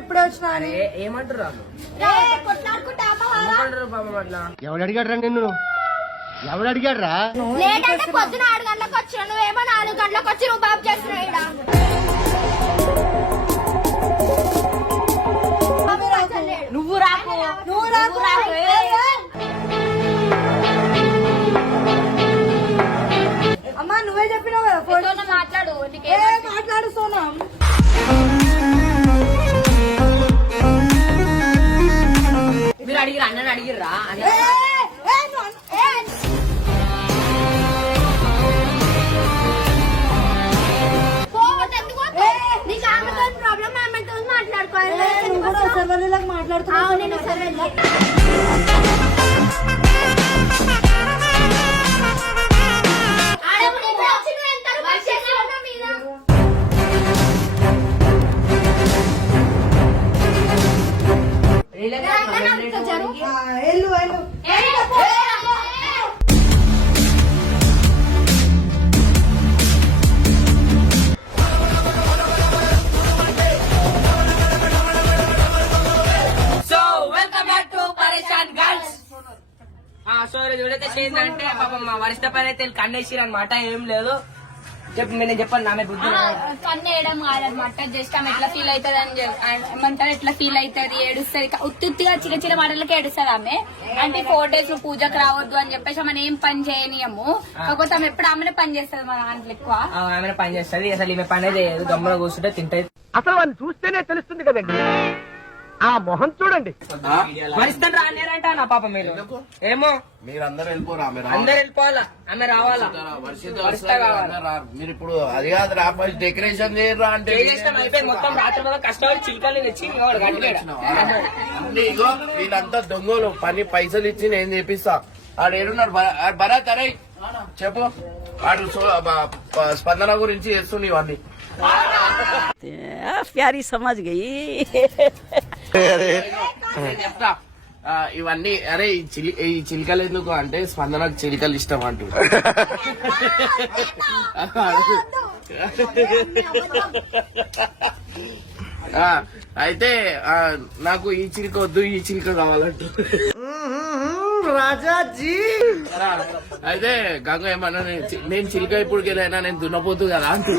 ఇప్పుడే వచ్చినా అని ఏమంటారు ఎవడు అడిగాడు నిన్ను? ఎవడు అడిగాడు రా? లేదంటే పొద్దున 6 గంటలకు వచ్చా, నువ్వేమో 4 గంటలకు వచ్చి నువ్వు బాబు చేస్తున్నావు. నువ్వు రాకు, నువ్వు రాకు. అమ్మా నువ్వే చెప్పినావు కదా మాట్లాడు. మాట్లాడు సోనా. మీరు అడిగిరా? అన్నని అడిగిర్రా? ఏంటంటే పాపం మా వరిష్ట పని అయితే కన్నేసిరు అనమాట. ఏం లేదు చెప్పు, నేను చెప్పాను నా మీద బుద్ధి. కన్నేయడం కాదనమాట, జస్ట్ ఆమె ఎట్లా ఫీల్ అవుతుంది అని ఏమంటారు, ఎట్లా ఫీల్ అవుతుంది, ఏడుస్తుంది, ఉత్తిగా చిన్న చిన్న మాటలకి ఏడుస్తుంది ఆమె. అంటే 4 days నువ్వు పూజకు రావద్దు అని చెప్పేసి ఆమె ఏం పని చేయనియము. కాకపోతే ఆమె ఎప్పుడు ఆమెనే పని చేస్తుంది మా దాంట్లో ఎక్కువ. ఆమె పని చేస్తుంది, అసలు ఈమె పనే చేయదు, గమ్మున కూర్చుంటే తింటది. అసలు వాళ్ళు చూస్తేనే తెలుస్తుంది కదండి, ఆ మొహం చూడండి. మరిస్తాను రానేరంట నా పాప. మీరు ఏమో మీరందరూ వెళ్ళిపోరా? అందరు వెళ్ళిపోవాలా, ఆమె రావాలా? మీరు ఇప్పుడు అది కాదు రా, డెకరేషన్ చేయరా అంటే అయిపోయింది మొత్తం. రాత్రి మొత్తం కష్టపడి చిలుకలు తెచ్చి ఇగో వీళ్ళంతా దొంగలు. పని పైసలు ఇచ్చి నేను చేపిస్తా. ఆడేడున్నాడు భరత్? అరే చెప్పు, వాడు స్పందన గురించి చేస్తుండే ఇవన్నీ. ప్యారీ సమాజ్ గయి చెప్తా ఇవన్నీ. అరే ఈ చిలికలు ఎందుకు అంటే స్పందనకు చిలికలు ఇష్టం అంటూ. అయితే నాకు ఈ చిలిక వద్దు, ఈ చిలిక కావాలంటూ రాజాజీ. అయితే గంగ ఏమన్నా నేను చిలిక ఇప్పుడు గెలైనా నేను దున్నపోతు కదా అంటూ.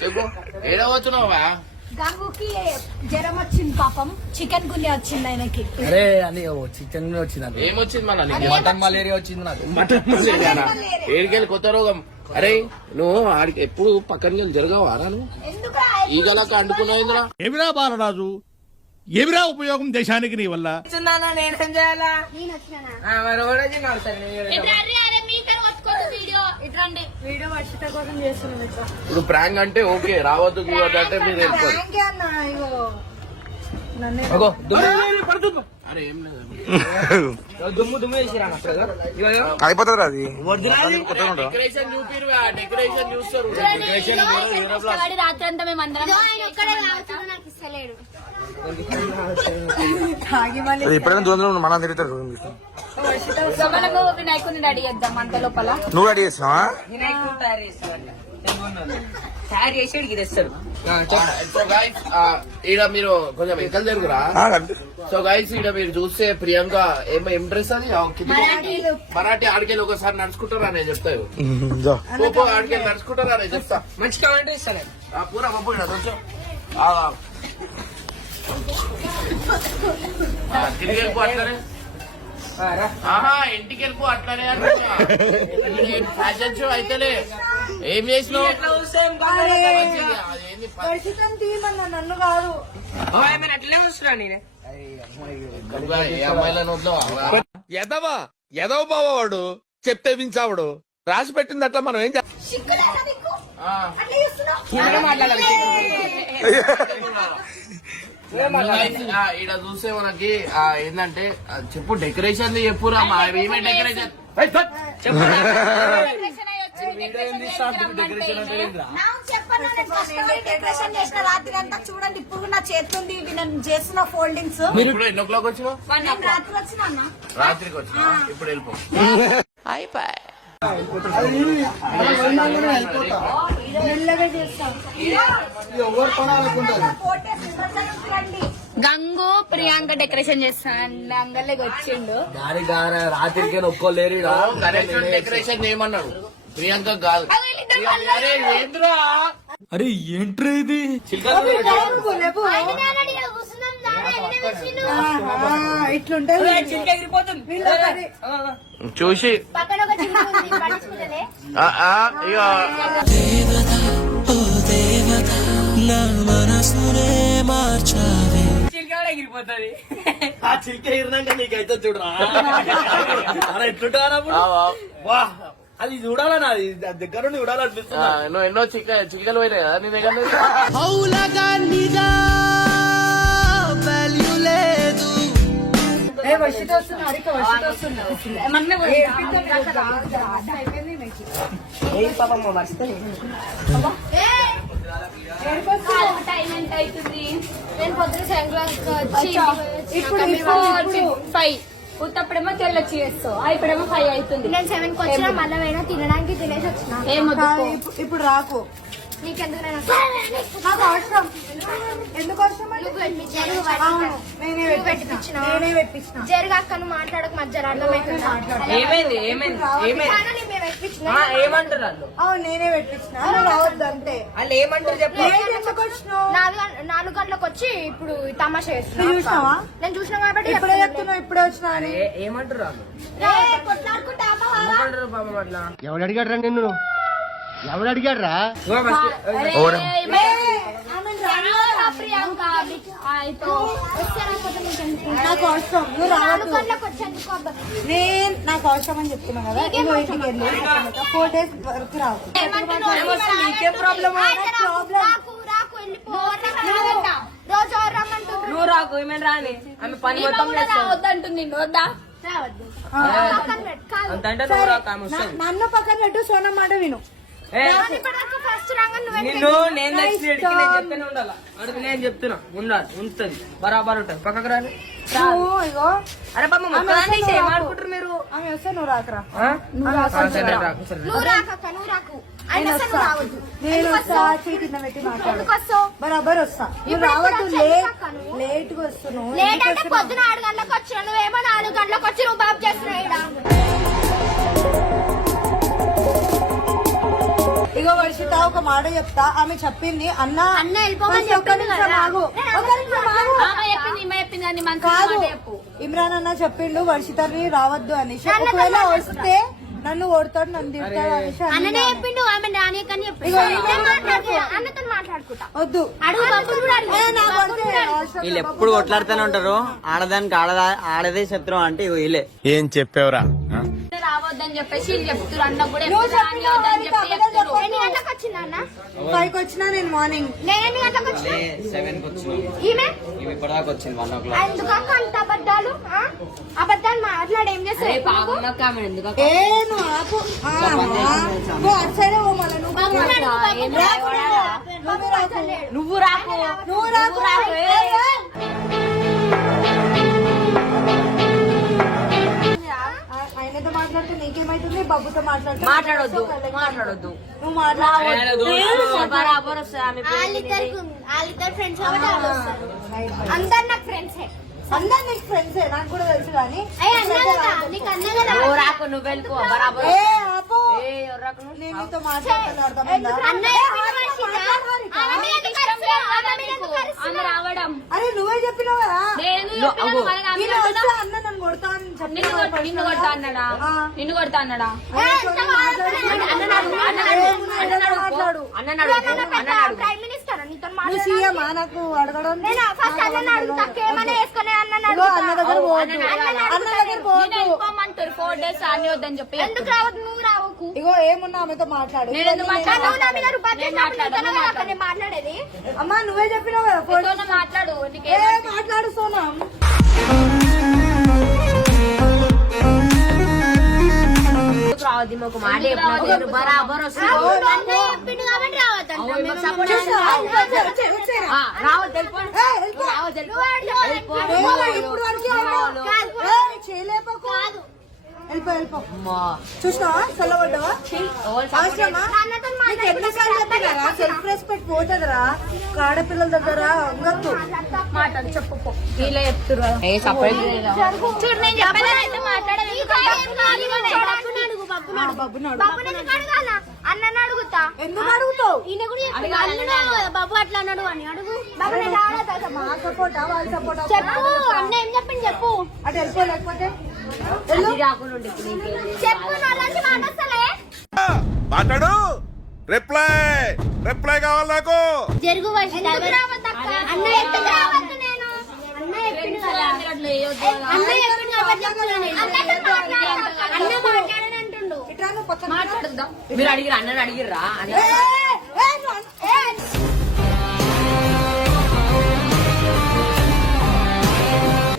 చెప్పు ఏదో వచ్చినావా? గంగుకి జ్వరం వచ్చింది పాపం, చికెన్ గున్యా వచ్చింది ఆయనకి. అరే అని చికెన్ వచ్చింది. ఏమొచ్చింది మళ్ళీ? మటన్ మలేరియా వచ్చింది నాకు. Mutton malaria? ఏడికెళ్ళి కొత్త రోగం. అరే నువ్వు ఆడికి ఎప్పుడు పక్కన జరగవా? ఈగలకి అంటుకున్నాయిందిరా. ఏమిరా బాలరాజు, ఏమిరా ఉపయోగం దేశానికి నీ వల్ల? నేనేం చేయాలా? ఇప్పుడు ప్రాంక్ అంటే ఓకే, రావద్దు అంటే మీరు అరే ఏం లేదు, దుమ్ము దుమ్ము వేసిరా అయిపోతుంది అది. డెకరేషన్ చూపిరు, డెకరేషన్ చూస్తారు. రాత్రి అంతా మేము అందరం ఎప్పుడైనా దూరం మనం తిరుగుతారు. వినాయకుడిని రెడీ చేద్దాం అంత లోపల. నువ్వు రెడీ చేసినావా? వినాయకుడు తయారు చేసి తెస్తాడు. ఈడ మీరు కొంచెం ఎక్కలు జరుగురా. సో గైస్ ఈడ మీరు చూస్తే ప్రియాంక ఏం డ్రెస్ అది మరాఠీ ఆడికెళ్ళి ఒకసారి నడుచుకుంటారా నేను చెప్తాను. ఆడికెళ్ళి నడుచుకుంటారా నేను చెప్తా. మంచి కామెంట్ ఇస్తాను. పూరా పంపు కొంచెం తిరిగి వెళ్ళిపో అట్లనే. ఇంటికి వెళ్ళిపో అట్లనే. ఫ్యాషన్ షో అయితేనే ఏం చేసినావు? నన్ను కాదు అట్లే వస్తున్నా నేనే. ఎదవా ఎదవ బావాడు చెప్తే వించావుడు రాసి పెట్టింది అట్లా మనం ఏం ఈడ చూస్తే మనకి ఏంటంటే చెప్పు డెకరేషన్ చెప్పురా. ఏమే డెకరేషన్ డెకరేషన్ చేసిన రాత్రి అంతా చూడండి. ఇప్పుడు నా చేతుంది నేను చేస్తున్న ఫోల్డింగ్స్. ఇప్పుడు ఎన్నో క్లాక్ వచ్చినా? రాత్రి వచ్చిన. రాత్రికి వచ్చినా. ఇప్పుడు వెళ్ళిపో. అయిపోయి మెల్లగా చేస్తాం. ఫోటోస్ చూడండి. గంగు ప్రియాంక డెకరేషన్ చేస్తాను అంగల్లోకి వచ్చిండు. రాత్రికి ఒక్కోలేరు డెకరేషన్ ఏమన్నాడు ప్రియాంక కాదు. అరే ఏంద్రా అరే ఏంట్రా ఇది? ఇట్లుంటది చూసి పక్కన ఒక చిన్న ఉంది, పట్టించుకోలే. ఎగిరిపోతుంది. ఆ చిల్క ఎగిరినాక నీకైతే చూడరా ఎట్లుంటా అది చూడాలన్నా, అది దగ్గర నుండి చూడాలనిపిస్తుంది. నువ్వు ఎన్నో చిక్కలు పోయినాయి కదా నీ దగ్గర టైం ఎంత అవుతుంది? నేను పొద్దున ఇప్పుడు 5 ఉత్తప్పుడేమో తెల్లొచ్చి చేస్తావు, ఇప్పుడేమో 5 అవుతుంది. నేను 7 కి వచ్చినా మళ్ళీ వేణా తినడానికి తినేసి వచ్చిన. ఏమొద్దు ఇప్పుడు రాకు. నీకెందుకు నేను నాకు అవసరం. ఎందుకు అవసరం? నేనే పెట్టించిన. జరుగు అక్కను మాట్లాడక మధ్య అర్థమవుతుందా? ఏమైంది ఏమైంది ఏమైంది మేము ఎక్కించిన ఏమంటారు వాళ్ళు? అవును నేనే పెట్టించిన. నువ్వు రావద్దు అంతే. వాళ్ళు ఏమంటారు చెప్పు. ఎందుకు వచ్చినావు? 4 గంటలకు వచ్చి ఇప్పుడు తమాషా చేస్తున్నా. చూసినావా? నేను చూసిన కాబట్టి ఇప్పుడే చెప్తున్నావు, ఇప్పుడే వచ్చినా అని. ఏమంటారు వాళ్ళు? కొట్లాడుకుంటామా? ఏమంటారు పాపం అట్లా? ఎవడు అడిగాడు రా నిన్ను? ఎవడు అడిగాడు రా? ప్రియాంక నాకు అవసరం. నువ్వు 4 రావద్దు. గంటలకు వచ్చేందుకు నేను నాకు అవసరం అని చెప్తున్నా కదా. ఇంకో ఇంటికి వెళ్ళి 4 days వరకు రావు. నీకేం ప్రాబ్లం? రాకు రాకు వెళ్ళిపో. రోజు ఎవరు రమ్మంటున్నారు? నువ్వు రాకు ఏమైనా రాని. ఆమె పని మొత్తం చేస్తావు. వద్దంటుంది. వద్దా? రావద్దు. ఏ, పక్కన పెట్టు. కాదు. అంత అంటే నువ్వు రాకు ఆమె వస్తుంది. నన్ను పక్కన పెట్టు, సోనం మాట విను. ఏ, ఫస్ట్ రాగా నువ్వే నిన్ను నేను నచ్చినడికి నేను చెప్తూనే ఉండాలా. అడుగు నేను చెప్తున్నా ఉండాలి, ఉంటది బరాబర్ ఉంటది. పక్కకు రాని. నువ్వు ఇగో అరే బాబా మొక్కదాన్ని ఏమాడుకుంటారు మీరు? ఆమె వస్తే నువ్వు రాకరా. ఆ? సరే రాకు సరే. నువ్వు రాకక్క నువ్వు రాకు. అయినా సరే నువ్వు రావద్దు. నేను వస్తా. కింద పెట్టి మాట్లాడు. ఎందుకు వస్తావు? బరాబర్ వస్తా. నువ్వు ఇప్పుడు రావద్దు. వచ్చేది పక్క నువ్వు. లేట్ గా వస్తున్నావు. లేట్ అంటే పొద్దున 6 గంటలకు వచ్చిన నువ్వేమో 4 గంటలకు వచ్చి నువ్వు బాబు చేస్తున్నావు ఈడ. ఇగో వర్షిత ఒక మాట చెప్తా. ఆమె చెప్పింది అన్న అన్న వెళ్ళిపోమని ఒక్క చెప్పింది నిమిషం కదా. ఆగు. ఒక్క నిమిషం ఆగు. ఆమె చెప్పింది ఈమె చెప్పింది అని మంచి కాదు, మాట చెప్పు. ఇమ్రాన్ అన్న చెప్పిండు వర్షితని రావద్దు అనేసి. ఒకవేళ వస్తే నన్ను ఓడతాడు, నన్ను తిడతాడు అనేసి అన్ననే అన్నాను. చెప్పిండు ఆమె రానియకని చెప్పిండు. ఇగో నేను మాట్లాడుతున్నా. అన్నతో మాట్లాడుకుంటా. వద్దు. అడుగు బాబుని కూడా అడుగు. ఏ, నాకు బాబుని వద్దే. కూడా అడుగు. అవసరం వీళ్ళు లేదు. ఎప్పుడు కొట్లాడుతూనే ఉంటారు. ఆడదానికి ఆడదే శత్రువు అంటే ఇగో వీళ్ళే. ఏం చెప్పావురా? రావద్దని చెప్పేసి వీళ్ళు చెప్తున్నారు. అన్న కూడా నువ్వు ఎప్పుడు రానివద్దని చెప్పి చెప్పినావు, చెప్తున్నారు. ఎన్ని గంటలకు వచ్చిందా అన్న? 5 కి వచ్చినా నేను మార్నింగ్. నేను ఎన్ని గంటలకు వచ్చిన? 7కి వచ్చింది. ఈమె ఇప్పటిదాకా వచ్చింది 1 o'clock. ఎందుకక్క అంత అబద్ధాలు? ఆ? అబద్ధాలు మాట్లాడి ఏం చేస్తావు? ఏ నువ్వు ఆపు. నువ్వు అటు సైడ్ ఓ మళ్ళీ నువ్వు బాబు రాకు. అడుగు, బాబు రాకు. బాబు నువ్వు రాకు. మాట్లాడలేడు. నువ్వు రాకు. నువ్వు రాకు. ఆయనతో మాట్లాడితే నీకేమైతుంది? బాబుతో మాట్లాడితే మాట్లాడొద్దు మాట్లాడొద్దు. నువ్వు మాట్లాడు. వాళ్ళిద్దరు ఫ్రెండ్స్ కాబట్టి వాళ్ళు వస్తారు. అందరు నాకు ఫ్రెండ్సే. అందరు నీకు ఫ్రెండ్సే, నాకు కూడా తెలుసు కానీ. అయ్యి అన్నా కదా, నీకు అన్నా కదా. నువ్వు రాకు నువ్వు వెళ్ళిపో బరాబర్. ఏ ఆపు. ఏ ఎవరు రాకు నువ్వు? నేను నీతో మాట్లాడుతున్నా, అర్థమైందా? అన్నయ్య పిలవచ్చిందా? ఆమె మీద ఎందుకు అరిచావు? ఆమె మీద ఎందుకు ఆమె అరిచావు? రావడం అరే నువ్వే చెప్పినావు కదా. నేను చెప్పినాను, మళ్ళీ ఆమె నేను అంటున్నా. వస్తే అన్న నన్ను కొడతా అని నిన్ను కొట్టు, నిన్ను కొడతా అన్నాడా? నిన్ను కొడతా అన్నాడా? మాట్లాడు. ప్రైమ్ మినిస్టర్ నీతో నువ్వు మాట్లాడాలి. సీఎమా నాకు అడగడం? నేను ఫస్ట్ అన్న అడుగుతా, ఏమైనా వేసుకునే అన్న ఇదిగో అన్న దగ్గర పోవద్దు. అన్న దగ్గర నేను పోవద్దు. వెళ్ళిపోమంటారు 4 days రానివద్దని చెప్పి. ఎందుకు రావద్దు? నువ్వు రావకు. ఇగో ఏమున్నా ఆమెతో మాట్లాడు. నేను ఎందుకు మాట్లాడను? నువ్వు నా మీద రూపాయి చేసినప్పుడు నీతోనే కదా అక్కడ నేను మాట్లాడేది. అమ్మా నువ్వే చెప్పినావు కదా ఫోన్. నీతోనే మాట్లాడు. నీకు ఏ మాట్లాడు సోనం. రావద్దు ఒక మాట చెప్పినట్టు బరాబర్ వస్తుంది. అవును, అన్నయ్య చెప్పిండు కాబట్టి రావద్దంట. మేము సపోర్ట్ రావద్దు వెళ్ళిపోండి. ఏ, వెళ్ళిపో. ఇప్పుడు వరకు చేయలేపకు. వెళ్ళిపో వెళ్ళిపో. చూసినావా చల్లబడ్డావా? అవసరమా? అన్నతో నీకు ఎన్నిసార్లు చెప్పినారా? సెల్ఫ్ రెస్పెక్ట్ పోతుందిరా ఆడపిల్లల దగ్గర ఉండద్దు. మాట్లాడు చెప్పు పో. వీళ్ళే చెప్తున్నారు చూడు నేను చెప్పలేదైతే మాట్లాడలేదు. అన్నను అడుగుతా. ఎందుకు అడుగుతావు? ఈయన కూడా చెప్తున్నాడు బాబు అట్లా అన్నాడు అని అడుగు. బాబు నేను రావట్లేదు. మా సపోర్టా వాళ్ళ సపోర్టా? చెప్పు అన్న ఏం చెప్పింది చెప్పు. అటు వెళ్ళిపోలేకపోతే చెప్పు అలాంటి మాట వస్తలే. మాట్లాడు. రిప్లై కావాలి నాకు. జరుగు అన్న ఎందుకు రావద్దు నేను అన్న చెప్పిండు కదా అన్న చెప్పిండు కాబట్టి చెప్తున్నాను నేను. అన్న మాట్లాడని అంటుండు. ఇట్లా నువ్వు పక్కన మాట్లాడుదాం. మీరు అడిగిరా అన్నని అడిగిర్రా అని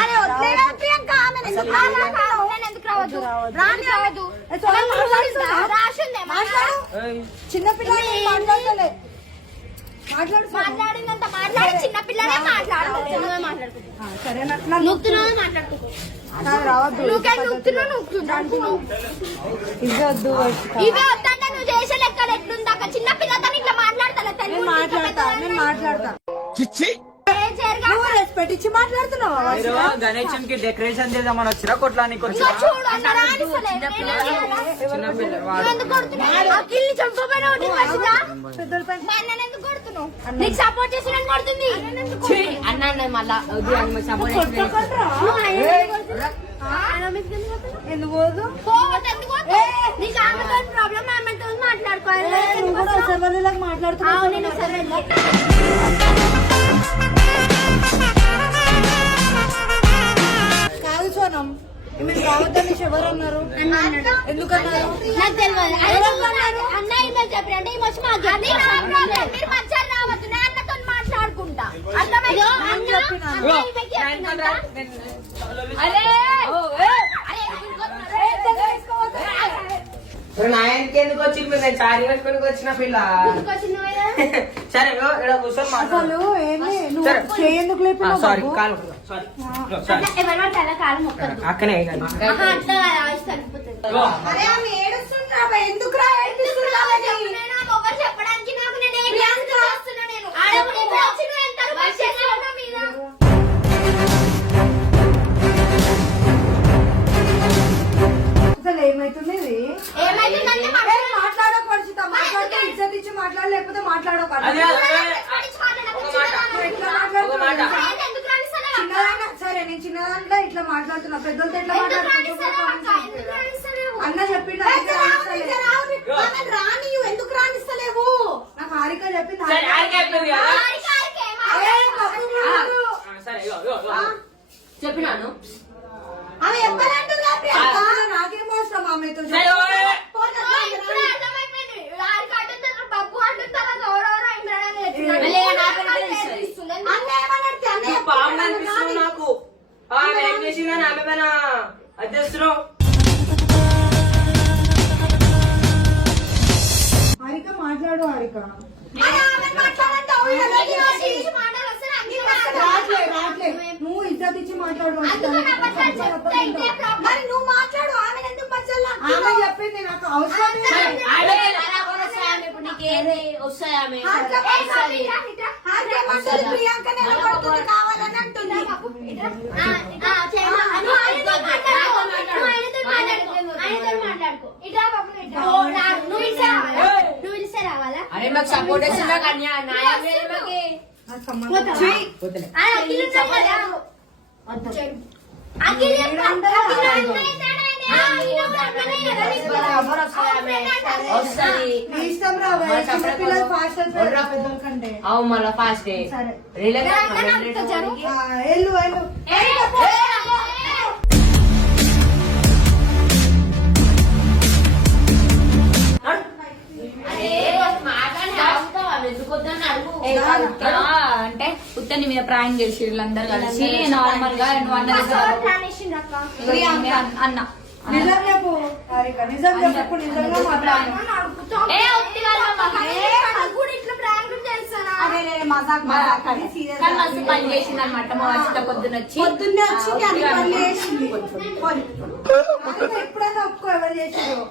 అరే వదిలేరా ప్రియాంక ఆమెను ఎందుకు రావద్దు? నేను ఎందుకు రావద్దు? రాని రావద్దు. రాసిందే మాట్లాడు. చిన్న పిల్లలు మాట్లాడతలే. మాట్లాడు మాట్లాడిందంత మాట్లాడి చిన్న పిల్లలే మాట్లాడుతుంది. సరేనా? నొక్కుతున్నావు మాట్లాడుతుంది. రావద్దు. నొక్కుతున్నావు ఇవే వద్దు వర్షిత. ఇవే వద్దంటే నువ్వు చేసే లెక్కలు ఎట్లుందాక చిన్న పిల్లతో ఇట్లా మాట్లాడతా. నేను మాట్లాడతా. చిచ్చి నువ్వు రెస్పెక్ట్ ఇచ్చి మాట్లాడుతున్నావా వర్షిత? గణేశం కి డెకరేషన్ చేద్దామని వచ్చినా కొట్లానికి చూడు అన్న రానిస్తలే. ఎందుకు కొడుతున్నావు? అఖిల్ని చంపబోయినా ఒకటి వర్షిత. మా అన్నని ఎందుకు కొడుతున్నావు? నీకు సపోర్ట్ చేసి నన్ను కొడుతుంది. అన్న అన్నది మళ్ళా సపోర్ట్ ఎందుకు పోదు? పోవద్దు ఎందుకు పోతావు? నీకు ఆమెతో ప్రాబ్లం ఆమెతో మాట్లాడుకోవాలి. నువ్వు కూడా సర్వర్లకు మాట్లాడుతున్నావు. నేను సరే కాదు సోనం, మేము రావద్దని ఎవరు అన్నారు? ఎందుకన్నారు? నాకు తెలియదు. అన్న ఈమె చెప్పిన అంటే ఈమె వచ్చి మాకు మీరు మంచిగా రావద్దు. నేను అన్నతో మాట్లాడుకుంటా. అర్థమైందా? అన్న ఈమెకి చెప్పిందంట. అరే నాయనకి ఎందుకు వచ్చి నేను చారీ పెట్టుకుని వచ్చిన పిల్ల ఎందుకు వచ్చినావు కదా? సరే ఇక్కడ కూర్చొని అసలు ఏమి నువ్వు చేయందుకు లేపినావు సారీ బాబు? కాలు సారీ ఎవరు పడితే అలా కాలు మొక్కదు. అక్కనే అట్లా కాదు, ఆయుష్ కలిపిపోతుంది. అరే ఆమె ఏడుస్తుండ్రా, ఎందుకు రా నేను ఆ మొగలు చెప్పడానికి నాకు నేను ఏం చేస్తున్నా నేను ఆడప్పుడు ఇప్పుడు వచ్చి నువ్వు ఎంత రూపాయలు చేసావు నా మీద? అసలు ఏమైతుంది ఇది? ఏమైతుందంటే మాట్లాడక వర్షిత, మాట్లాడితే ఇజ్జత్ ఇచ్చి మాట్లాడ, లేకపోతే మాట్లాడక. ఎందుకు రాణిస్తలేవు? చిన్నదాన్ని సరే, నేను చిన్నదాంట్లో ఇట్లా మాట్లాడుతున్నా, పెద్దలతో ఎట్లా అన్న చెప్పిండు. రాని ఎందుకు రాణిస్తలేవు? నాకు హారిక చెప్పింది. చెప్పినాను ఆమె చెప్పాలంటుందా ప్రియాంక? నాకేం అవసరం ఆమెతో? నాకు ఏం చేసిందని ఆమె పైన అధ్యక్షుడు హారిక మాట్లాడు. హారిక నువ్వు ఇజ్జత్ ఇచ్చి మాట్లాడు. మరి నువ్వు మాట్లాడు. ఆమె ఎందుకు మధ్యలో? ఆమె చెప్పింది నాకు అవసరం కావాలని అంటుంది. నువ్వు ఇస్తే రావాలా? అరే మాకు సపోర్ట్ చేస్తున్నా కన్యా ఇష్టం రా పిల్లలు ఫాస్ట్ కంటే. అవు మళ్ళా ఫాస్ట్ వెళ్ళు వెళ్ళు. అంటే ఉత్తని మీద ప్రాయం చేసి వీళ్ళందరూ కలిసి నార్మల్ గా నువ్వు అన్న నిజం చెప్పు హారిక, నిజం చెప్పు. నిజంగా మాట్లాడు. పని చేసింది అనమాట మా వచ్చిన పొద్దున్న పొద్దున్నే వచ్చింది, అన్ని పనులు చేసింది. ఎప్పుడైనా ఒప్పుకో ఎవరు చేసారు?